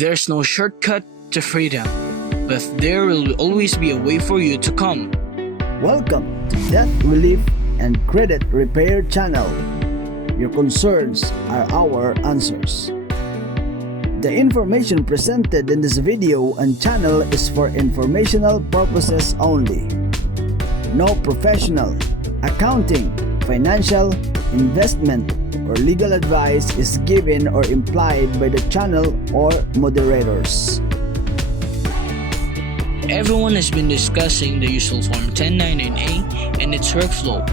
There's no shortcut to freedom, but there will always be a way for you to come. Welcome to Debt Relief and Credit Repair Channel. Your concerns are our answers. The information presented in this video and channel is for informational purposes only. No professional, accounting, financial, investment, or legal advice is given or implied by the channel or moderators. Everyone has been discussing the usual Form 1099A and its workflow.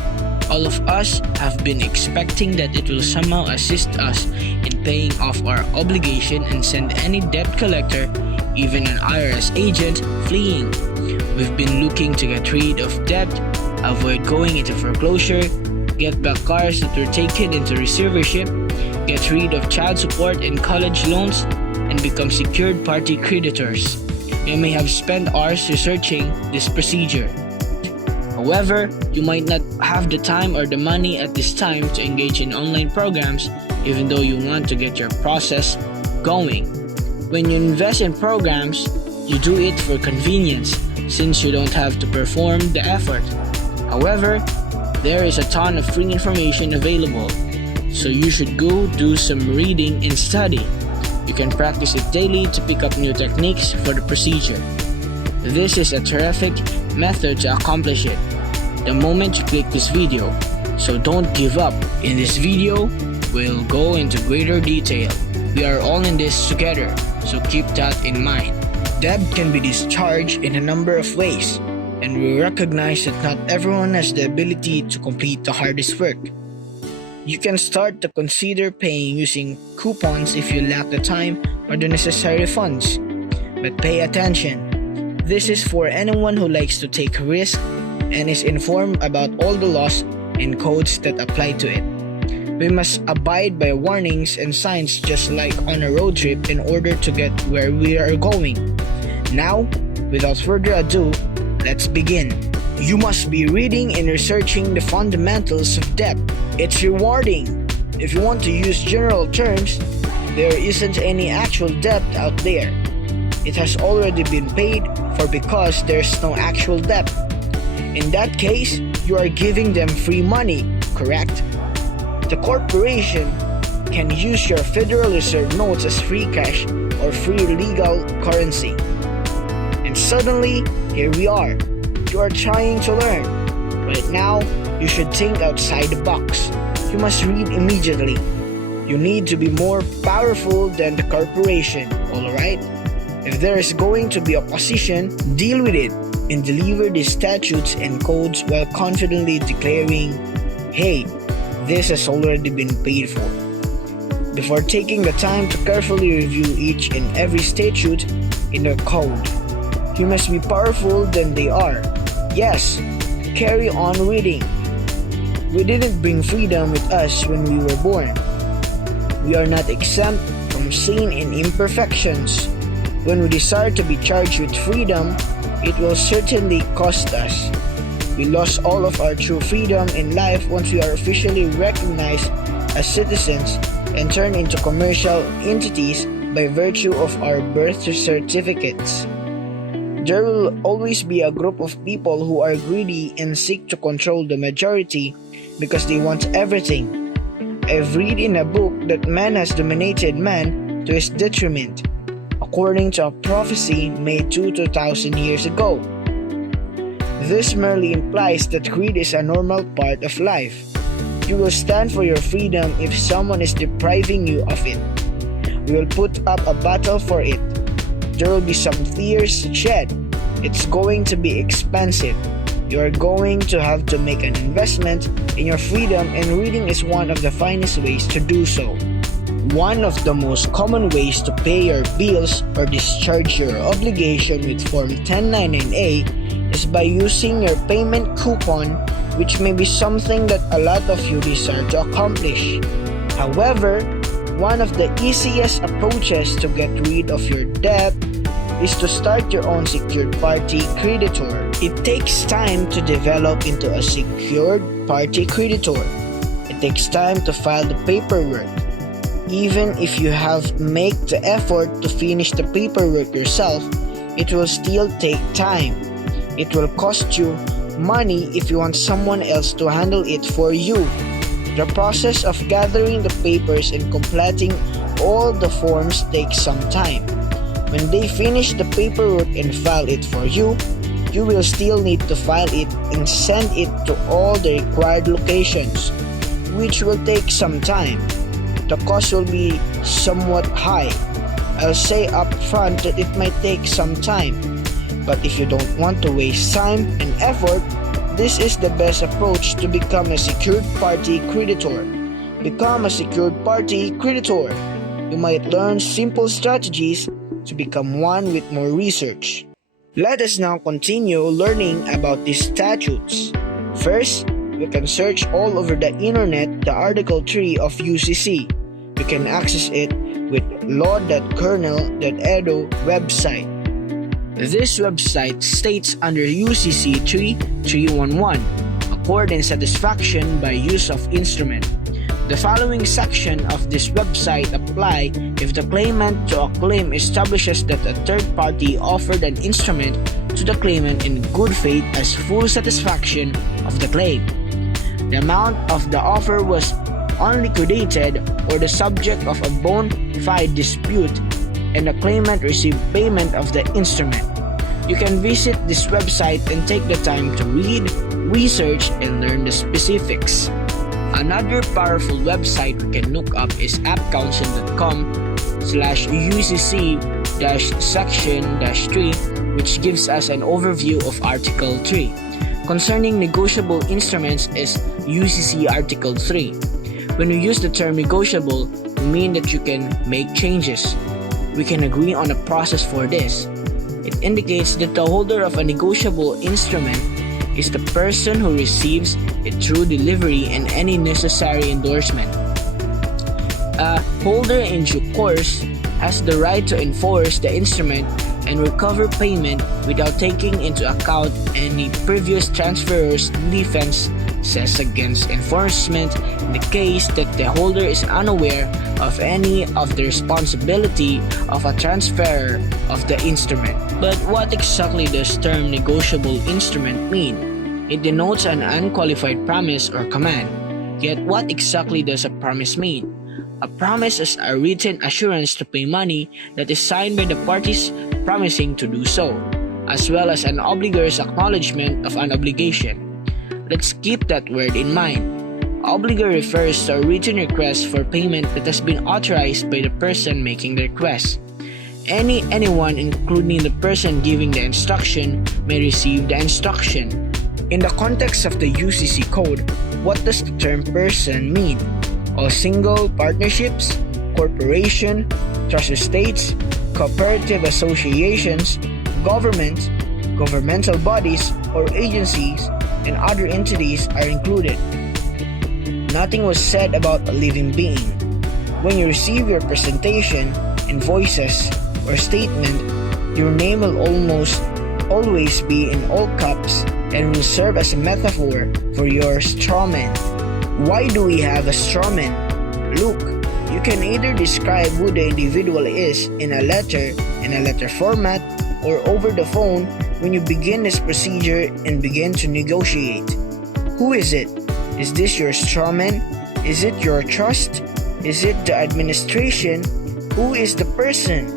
All of us have been expecting that it will somehow assist us in paying off our obligation and send any debt collector, even an IRS agent, fleeing. We've been looking to get rid of debt, avoid going into foreclosure, get back cars that were taken into receivership, get rid of child support and college loans, and become secured party creditors. You may have spent hours researching this procedure. However, you might not have the time or the money at this time to engage in online programs, even though you want to get your process going. When you invest in programs, you do it for convenience, since you don't have to perform the effort. However, there is a ton of free information available, so you should go do some reading and study. You can practice it daily to pick up new techniques for the procedure. This is a terrific method to accomplish it the moment you click this video, so don't give up. In this video, we'll go into greater detail. We are all in this together, so keep that in mind. Debt can be discharged in a number of ways, and we recognize that not everyone has the ability to complete the hardest work. You can start to consider paying using coupons if you lack the time or the necessary funds. But pay attention. This is for anyone who likes to take risks and is informed about all the laws and codes that apply to it. We must abide by warnings and signs just like on a road trip in order to get where we are going. Now, without further ado, let's begin. You must be reading and researching the fundamentals of debt. It's rewarding. If you want to use general terms, there isn't any actual debt out there. It has already been paid for because there's no actual debt. In that case, you are giving them free money, correct? The corporation can use your Federal Reserve notes as free cash or free legal currency. And suddenly, here we are. You are trying to learn. Right now, you should think outside the box. You must read immediately. You need to be more powerful than the corporation, alright? If there is going to be opposition, deal with it and deliver the statutes and codes while confidently declaring, hey, this has already been paid for. Before taking the time to carefully review each and every statute in the code, you must be powerful than they are. Yes, carry on reading. We didn't bring freedom with us when we were born. We are not exempt from sin and imperfections. When we desire to be charged with freedom, it will certainly cost us. We lost all of our true freedom in life once we are officially recognized as citizens and turned into commercial entities by virtue of our birth certificates. There will always be a group of people who are greedy and seek to control the majority because they want everything. I've read in a book that man has dominated man to his detriment, according to a prophecy made 2,000 years ago. This merely implies that greed is a normal part of life. You will stand for your freedom if someone is depriving you of it. We will put up a battle for it. There will be some tears shed. It's going to be expensive. You are going to have to make an investment in your freedom, and reading is one of the finest ways to do so. One of the most common ways to pay your bills or discharge your obligation with Form 1099A is by using your payment coupon, which may be something that a lot of you desire to accomplish. However, one of the easiest approaches to get rid of your debt is to start your own secured party creditor. It takes time to develop into a secured party creditor. It takes time to file the paperwork. Even if you have make the effort to finish the paperwork yourself, it will still take time. It will cost you money if you want someone else to handle it for you. The process of gathering the papers and completing all the forms takes some time. When they finish the paperwork and file it for you, you will still need to file it and send it to all the required locations, which will take some time. The cost will be somewhat high. I'll say up front that it might take some time, but if you don't want to waste time and effort, this is the best approach to become a secured party creditor. Become a secured party creditor. You might learn simple strategies to become one with more research. Let us now continue learning about these statutes. First, we can search all over the internet the Article 3 of UCC. You can access it with law.kernel.edu website. This website states under UCC 3311, accord and satisfaction by use of instrument. The following section of this website apply if the claimant to a claim establishes that a third party offered an instrument to the claimant in good faith as full satisfaction of the claim. The amount of the offer was unliquidated or the subject of a bona fide dispute and the claimant received payment of the instrument. You can visit this website and take the time to read, research, and learn the specifics. Another powerful website we can look up is appcouncil.com/UCC-section-3, which gives us an overview of Article 3. Concerning negotiable instruments is UCC Article 3. When we use the term negotiable, we mean that you can make changes. We can agree on a process for this. It indicates that the holder of a negotiable instrument is the person who receives it through delivery and any necessary endorsement. A holder in due course has the right to enforce the instrument and recover payment without taking into account any previous transferor's defenses against enforcement in the case that the holder is unaware of any of the responsibility of a transferor of the instrument. But what exactly does term negotiable instrument mean? It denotes an unqualified promise or command. Yet what exactly does a promise mean? A promise is a written assurance to pay money that is signed by the parties promising to do so, as well as an obligor's acknowledgement of an obligation. Let's keep that word in mind. Obligor refers to a written request for payment that has been authorized by the person making the request. Anyone, including the person giving the instruction, may receive the instruction. In the context of the UCC code, what does the term person mean? All single partnerships, corporation, trust estates, cooperative associations, governments, governmental bodies or agencies, and other entities are included. Nothing was said about a living being. When you receive your presentation, invoices, or statement, your name will almost always be in all caps and will serve as a metaphor for your strawman. Why do we have a strawman? Look, you can either describe who the individual is in a letter format, or over the phone when you begin this procedure and begin to negotiate. Who is it? Is this your strawman? Is it your trust? Is it the administration? Who is the person?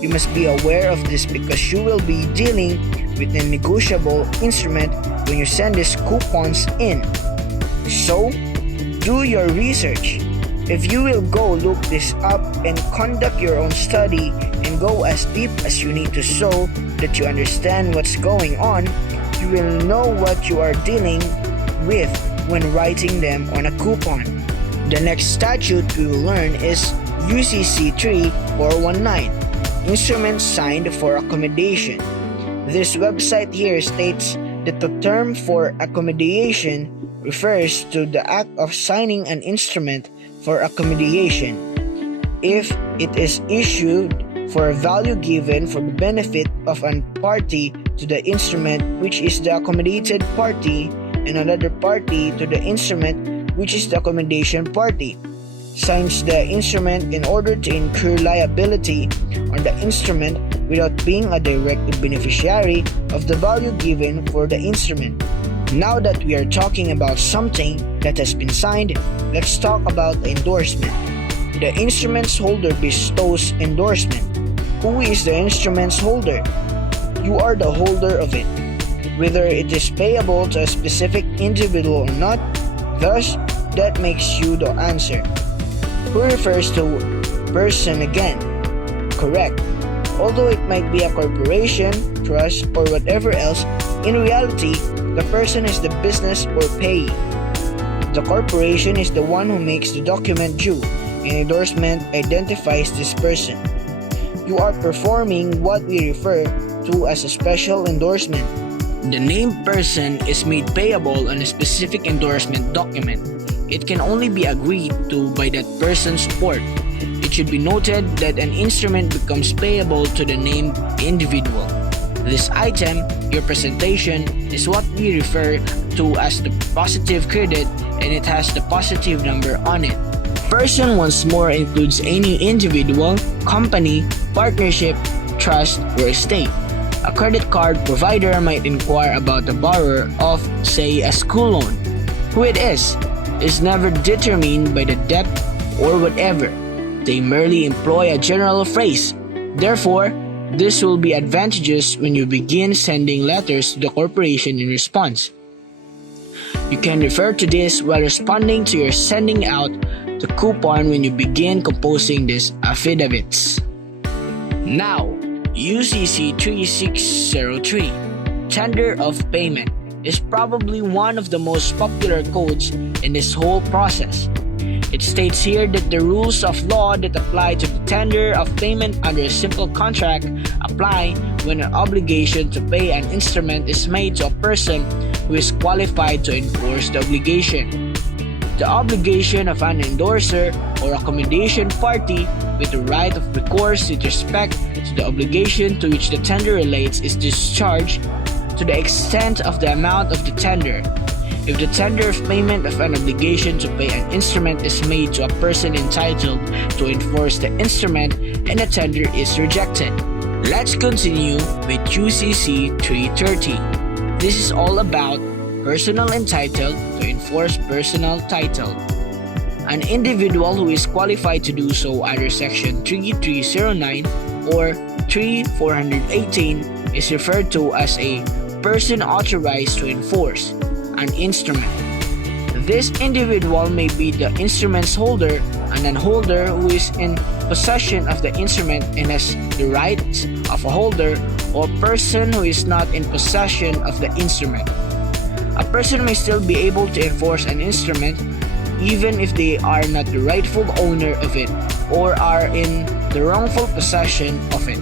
You must be aware of this because you will be dealing with a negotiable instrument when you send these coupons in. So, do your research. If you will go look this up and conduct your own study and go as deep as you need to so that you understand what's going on, you will know what you are dealing with when writing them on a coupon. The next statute we will learn is UCC 3419, Instruments Signed for Accommodation. This website here states that the term for accommodation refers to the act of signing an instrument for accommodation. If it is issued for a value given for the benefit of a party to the instrument which is the accommodated party and another party to the instrument which is the accommodation party. signs the instrument in order to incur liability on the instrument without being a direct beneficiary of the value given for the instrument. Now that we are talking about something that has been signed, let's talk about the endorsement. The instrument's holder bestows endorsement. Who is the instrument's holder? You are the holder of it, whether it is payable to a specific individual or not. Thus, that makes you the answer. Who refers to person again? Correct. Although it might be a corporation, trust, or whatever else, in reality, the person is the business or payee. The corporation is the one who makes the document due. An endorsement identifies this person. You are performing what we refer to as a special endorsement. The named person is made payable on a specific endorsement document. It can only be agreed to by that person's support. It should be noted that an instrument becomes payable to the named individual. This item, your presentation, is what we refer to as the positive credit, and it has the positive number on it. Person once more includes any individual, company, partnership, trust, or estate. A credit card provider might inquire about the borrower of, say, a school loan. Who it is never determined by the debt or whatever. They merely employ a general phrase. Therefore, this will be advantageous when you begin sending letters to the corporation in response. You can refer to this while responding to your sending out the coupon when you begin composing these affidavits. Now, UCC 3603, Tender of Payment, is probably one of the most popular codes in this whole process. It states here that the rules of law that apply to the tender of payment under a simple contract apply when an obligation to pay an instrument is made to a person who is qualified to enforce the obligation. The obligation of an endorser or accommodation party with the right of recourse with respect to the obligation to which the tender relates is discharged to the extent of the amount of the tender. If the tender of payment of an obligation to pay an instrument is made to a person entitled to enforce the instrument and the tender is rejected. Let's continue with UCC 330. This is all about personal entitled to enforce personal title. An individual who is qualified to do so under Section 3309 or 3418 is referred to as a person authorized to enforce an instrument. This individual may be the instrument's holder and an holder who is in possession of the instrument and has the rights of a holder, or person who is not in possession of the instrument. A person may still be able to enforce an instrument even if they are not the rightful owner of it or are in the wrongful possession of it.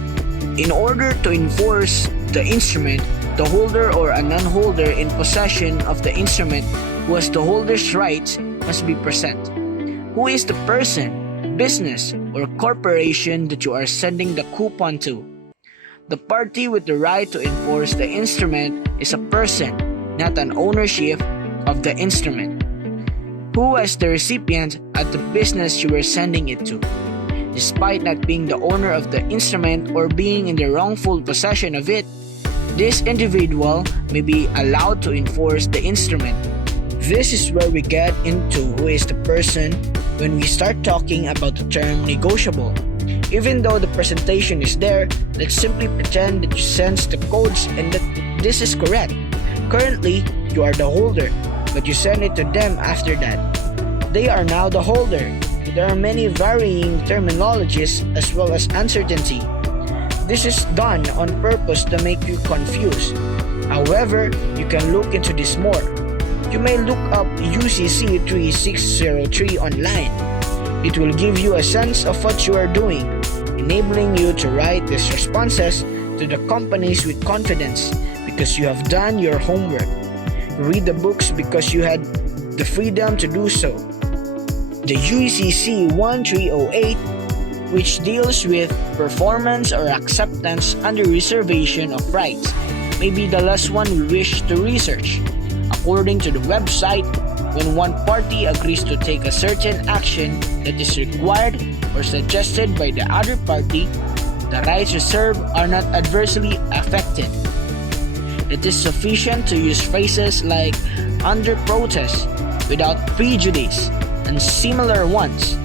In order to enforce the instrument, the holder or a non-holder in possession of the instrument who has the holder's rights must be present. Who is the person, business, or corporation that you are sending the coupon to? The party with the right to enforce the instrument is a person, not an ownership of the instrument. Who as the recipient at the business you are sending it to? Despite not being the owner of the instrument or being in the wrongful possession of it, this individual may be allowed to enforce the instrument. This is where we get into who is the person when we start talking about the term negotiable. Even though the presentation is there, let's simply pretend that you sense the codes and that this is correct. Currently, you are the holder, but you send it to them after that. They are now the holder. There are many varying terminologies as well as uncertainty. This is done on purpose to make you confused. However, you can look into this more. You may look up UCC 3603 online. It will give you a sense of what you are doing, enabling you to write these responses to the companies with confidence because you have done your homework. Read the books because you had the freedom to do so. The UCC 1308, which deals with performance or acceptance under reservation of rights, may be the last one we wish to research. According to the website, when one party agrees to take a certain action that is required or suggested by the other party, the rights reserved are not adversely affected. It is sufficient to use phrases like under protest, without prejudice, and similar ones.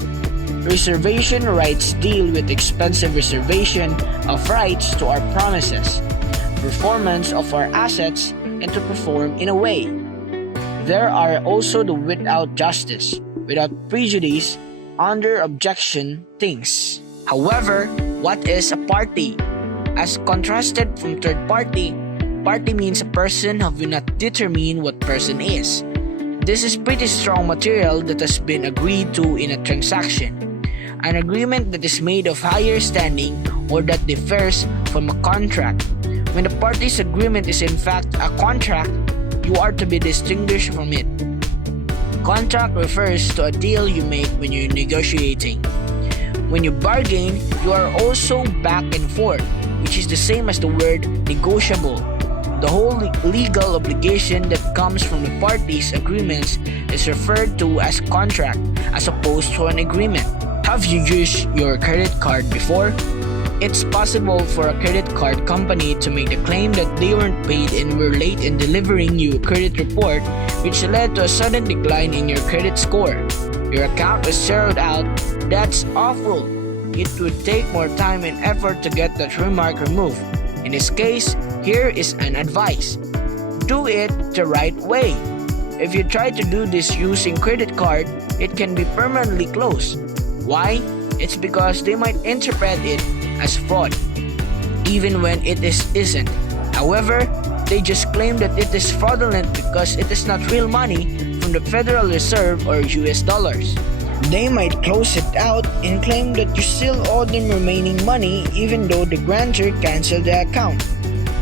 Reservation rights deal with expensive reservation of rights to our promises, performance of our assets, and to perform in a way. There are also the without justice, without prejudice, under objection things. However, what is a party? As contrasted from third party, party means a person who will not determine what person is. This is pretty strong material that has been agreed to in a transaction. An agreement that is made of higher standing or that differs from a contract. When the party's agreement is in fact a contract, you are to be distinguished from it. Contract refers to a deal you make when you're negotiating. When you bargain, you are also back and forth, which is the same as the word negotiable. The whole legal obligation that comes from the parties' agreements is referred to as contract as opposed to an agreement. Have you used your credit card before? It's possible for a credit card company to make the claim that they weren't paid and were late in delivering you a credit report, which led to a sudden decline in your credit score. Your account was zeroed out. That's awful. It would take more time and effort to get that remark removed. In this case, here is an advice. Do it the right way. If you try to do this using credit card, it can be permanently closed. Why? It's because they might interpret it as fraud, even when it isn't. However, they just claim that it is fraudulent because it is not real money from the Federal Reserve or US dollars. They might close it out and claim that you still owe them remaining money even though the grantor canceled the account.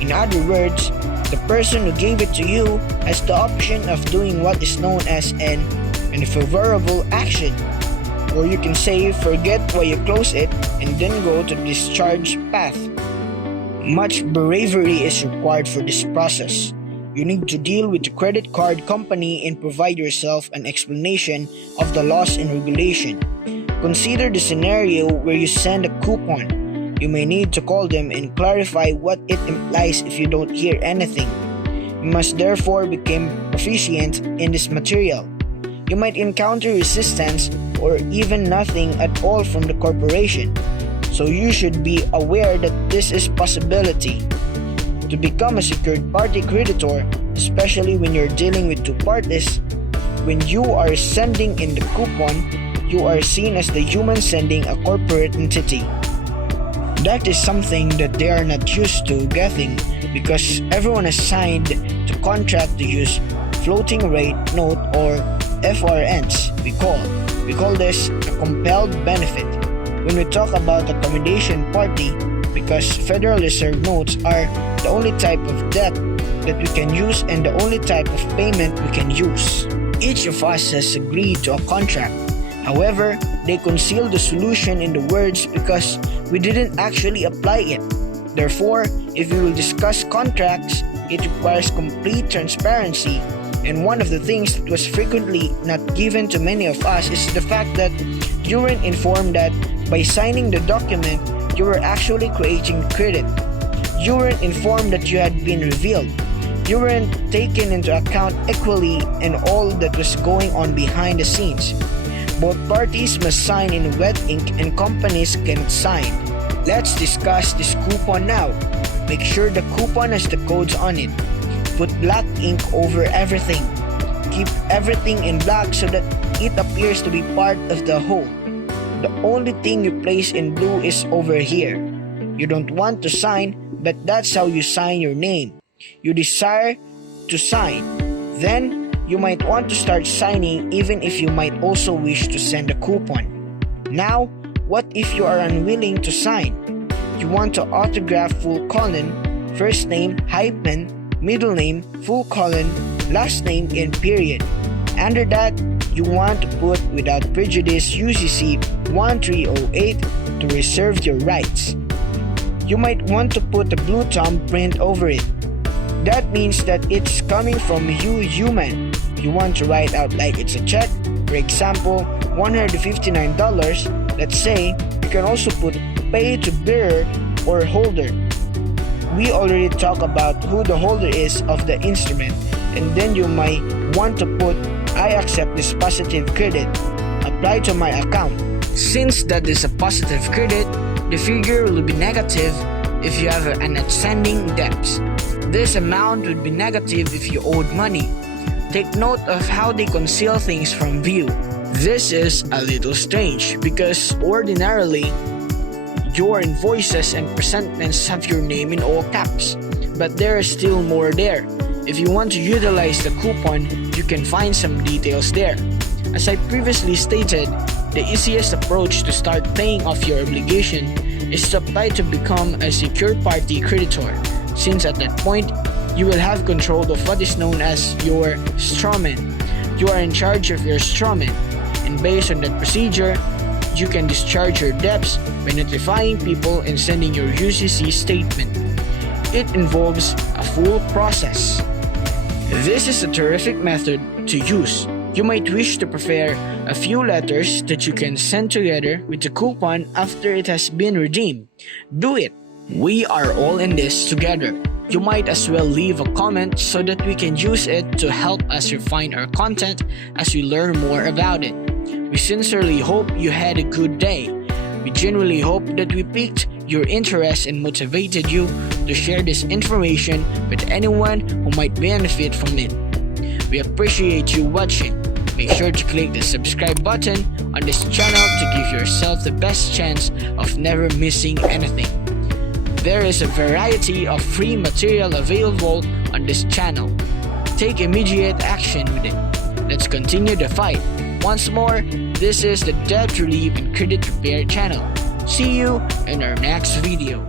In other words, the person who gave it to you has the option of doing what is known as an unfavorable action. Or you can say forget why you close it and then go to the discharge path. Much bravery is required for this process. You need to deal with the credit card company and provide yourself an explanation of the laws and regulation. Consider the scenario where you send a coupon. You may need to call them and clarify what it implies if you don't hear anything. You must therefore become proficient in this material. You might encounter resistance or even nothing at all from the corporation, so you should be aware that this is possibility. To become a secured party creditor, especially when you're dealing with two parties, when you are sending in the coupon, you are seen as the human sending a corporate entity. That is something that they are not used to getting because everyone has signed the contract to use floating rate note or FRNs. We call this a compelled benefit. When we talk about accommodation party, because Federal Reserve notes are the only type of debt that we can use and the only type of payment we can use. Each of us has agreed to a contract. However, they conceal the solution in the words because we didn't actually apply it. Therefore, if we will discuss contracts, it requires complete transparency. And one of the things that was frequently not given to many of us is the fact that you weren't informed that by signing the document, you were actually creating credit. You weren't informed that you had been revealed. You weren't taken into account equally in all that was going on behind the scenes. Both parties must sign in wet ink and companies can sign. Let's discuss this coupon now. Make sure the coupon has the codes on it. Put black ink over everything. Keep everything in black so that it appears to be part of the whole. The only thing you place in blue is over here. You don't want to sign, but that's how you sign your name. You desire to sign. Then, you might want to start signing even if you might also wish to send a coupon. Now, what if you are unwilling to sign? You want to autograph full colon, first name, hyphen, middle name, full colon, last name, and period. Under that, you want to put without prejudice UCC 1308 to reserve your rights. You might want to put a blue thumb print over it. That means that it's coming from you human. you want to write out like it's a check, for example, $159, let's say, you can also put pay to bearer or holder. We already talked about who the holder is of the instrument, and then you might want to put I accept this positive credit, apply to my account. Since that is a positive credit, the figure will be negative if you have an outstanding debt. This amount would be negative if you owed money. Take note of how they conceal things from view. This is a little strange because ordinarily, your invoices and presentments have your name in all caps, but there is still more there. If you want to utilize the coupon, you can find some details there. As I previously stated, the easiest approach to start paying off your obligation is to apply to become a secure party creditor, since at that point, you will have control of what is known as your strawman. You are in charge of your strawman, and based on that procedure, you can discharge your debts by notifying people and sending your UCC statement. It involves a full process. This is a terrific method to use. You might wish to prepare a few letters that you can send together with the coupon after it has been redeemed. Do it! We are all in this together. You might as well leave a comment so that we can use it to help us refine our content as we learn more about it. We sincerely hope you had a good day. We genuinely hope that we piqued your interest and motivated you to share this information with anyone who might benefit from it. We appreciate you watching. Make sure to click the subscribe button on this channel to give yourself the best chance of never missing anything. There is a variety of free material available on this channel. Take immediate action with it. Let's continue the fight. Once more, this is the Debt Relief and Credit Repair channel. See you in our next video.